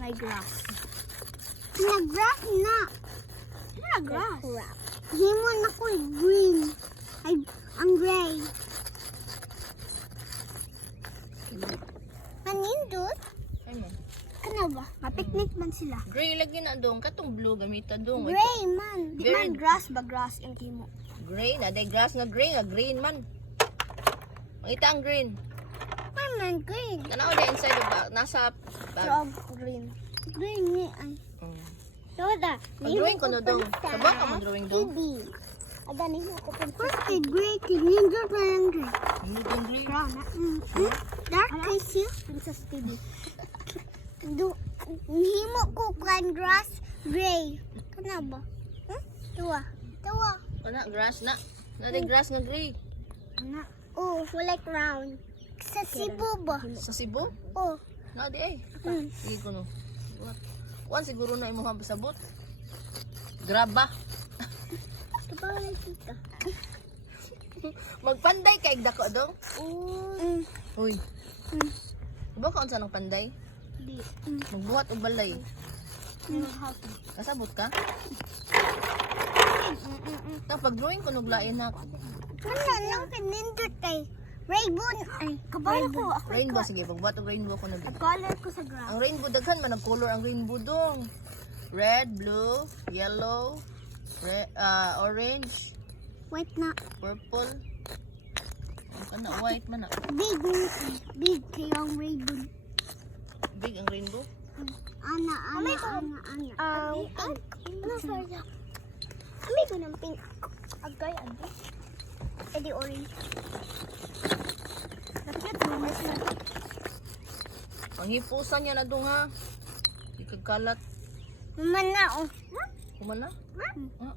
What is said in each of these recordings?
may grass. Nag-grass na. Grass. Himo na ko green. Ay, ang gray. Manindot? Ano? Ano ba? Ma-picnic man sila. Gray lagi na dong. Katong blue gamita dong. Gray man. Di man grass ba grass yung himo? Gray na. Day grass nga gray nga. Green man. Makita ang green. Ay man, green. Tanaw na inside the bag. Nasa bag. Frog green. Green ni ay. Mm. Loda. Mag-drawing ko na dong. Sabang ka mag-drawing dong. Baby. Ada ni mo ko pun. First kay gray, kay ninja pa yung gray. Hindi din gray. Brown na. Dark kay siya. Princess TV. Himo ko kan grass, gray. Kana ba? Tuwa. Tuwa. Wala, grass na. Day grass nga gray. Ana. Oh, like round. Sa Cebu ba? Sa Cebu? Oh. Na di ay. Sige ko no. Kuan siguro na imo sabot. Graba. Kabawal kita. Magpanday kay dako dong. Oh. Uy. Diba ka unsa nang panday? Di. Magbuhat og balay. Kasabot ka? Pag drawing ko nuglain na. Ano lang kanindot kay Rainbow. Ay, Kabalo ko. Ako Rainbow sige, pagbuhat og rainbow ko na din. color ko sa grass. Ang rainbow daghan man ang color ang rainbow dong. Red, blue, yellow, orange, White na. purple. Ang kana white man na. Big kayong rainbow. Big ang rainbow. Ana. Ano sorry? Kami ko ng pink. Agay, agay. Edi orange. Bakit mo mas na? Ang hipusan niya na dong ha. Ikagkalat. Mana oh. Kumana? Ah.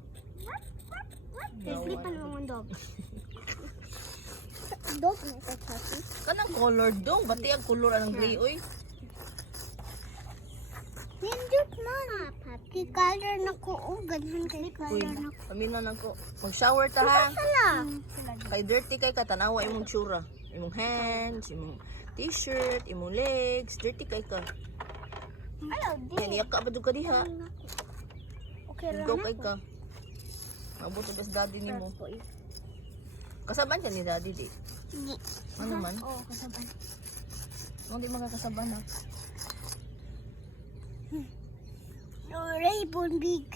Slipan mo ng dog. Dog na ito kasi. Kanang color dong. Bati ang color ang gray oy. Nindot man. Kay color na ko. Oh, ganun kay Uy, color na ko. paminan ako. Mag-shower ta ha. Sala. Kay dirty kay katanawa imong tsura. Imong hands, imong t-shirt, imong legs. Dirty kay ka. Ayaw, di. Yan, iyak ka ba doon ka diha? Okay lang Go na. kay ka. Mabot ang daddy ni mo. Kasaban ka ni daddy di? Di. Ano man? Oo, kasaban. Ano di makakasaban ha? Rainbow big.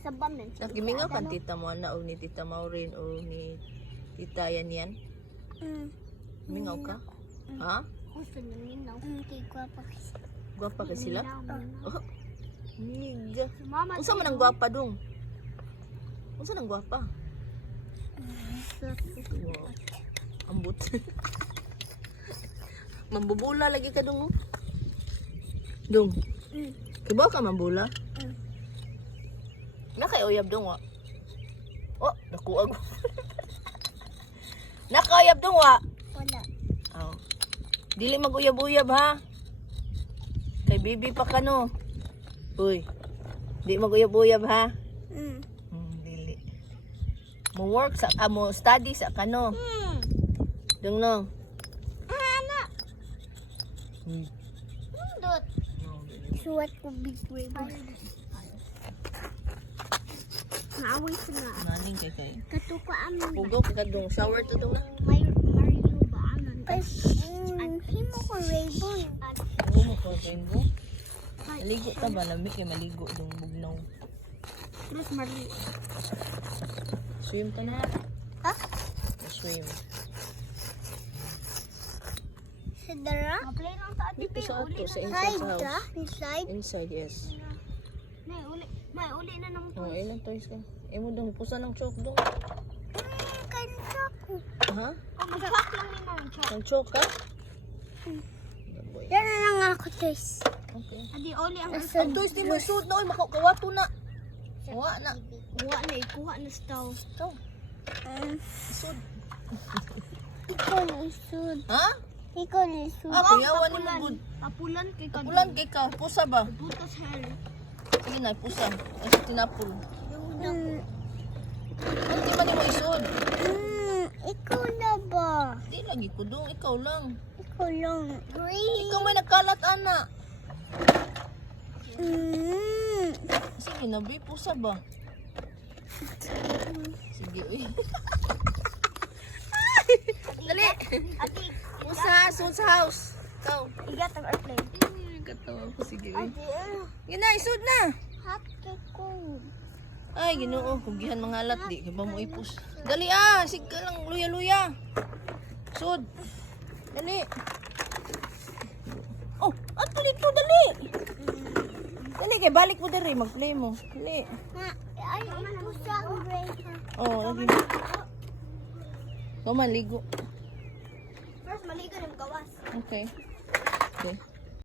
Saban men. Nakimingaw kan tita mo na o ni tita Maureen o ni tita yan. Mingaw ka? Ha? Gusto na ninaw. Kay guwapa kasi. Gwapa ka sila? Oh. Niga. Mama, Unsa man ang gwapa dong? Unsa nang gwapa? Wow. Ambot. Mambubula lagi ka dong. Dong. Kibaw ka mambula? Nakay uyab dong wa. Oh, nakuag. Nakayab dong wa. Wala. Oh. Dili mag-uyab-uyab ha. Kay bibi pa ka no. Uy. Di mag-uyab-uyab ha. Dili. Mo work sa mo study sa kano. Dong no. Ana. Hmm. Nindot. Suwat ko big rainbow. naaway sila. Naning kay. Katuka amin. Pugo ka dong shower to dong na. Mario ba anan? Himo ko rainbow. Oo mo ko rainbow. Maligo ta ba lamig kay maligo dong bugnaw. Plus Mario. Swim ka na. Ha? Swim. Sa dara? Ma-play lang ta ati. Dito sa auto sa inside Side sa ka? house. Inside? Inside yes. May uli na nang Oh, ilang toys ka? Imo dong pusa ng chalk dong. Kansa ko. Ha? mag-crack lang ni nang chat. Ng chalk ka? Yan na lang ako, Tess. Okay. Adi oli ang Ang toys di mo suot na oy makakawato na. Wa na. kuha na ikuha na staw. Ikaw. Sud. Ikaw na isud. Ha? Ikaw na isud. Ah, kuyawa ni mo good. Tapulan kay kadto. Ulan kay ka, pusa ba? Butas hell. Sige na, pusa. Kasi tinapol. Hindi man mo isod. Ikaw na ba? Di lagi ko dong, ikaw lang. Ikaw lang. Green. Ikaw may nagkalat, ana. Mm. Sige na, Bi, pusa ba? Sige, uy. Dali! Ate, Pusa, sun sa house. Ikaw. igat ang airplane. Katawa ko, sige, uy. Ate, Yun na, isud na. hati ko. Ay, Ginoo, kugihan mga alat, di kay ba mo ipus. Dali sige ka lang, luya-luya. Sud. Dali. Oh, ato dito, dali. Dali, kay balik mo dali, mag-play mo. Dali. Ma, ay, ito sa gray. Oh, lagi. Ikaw man, ligo. First, maligo ng gawas. Okay. Okay.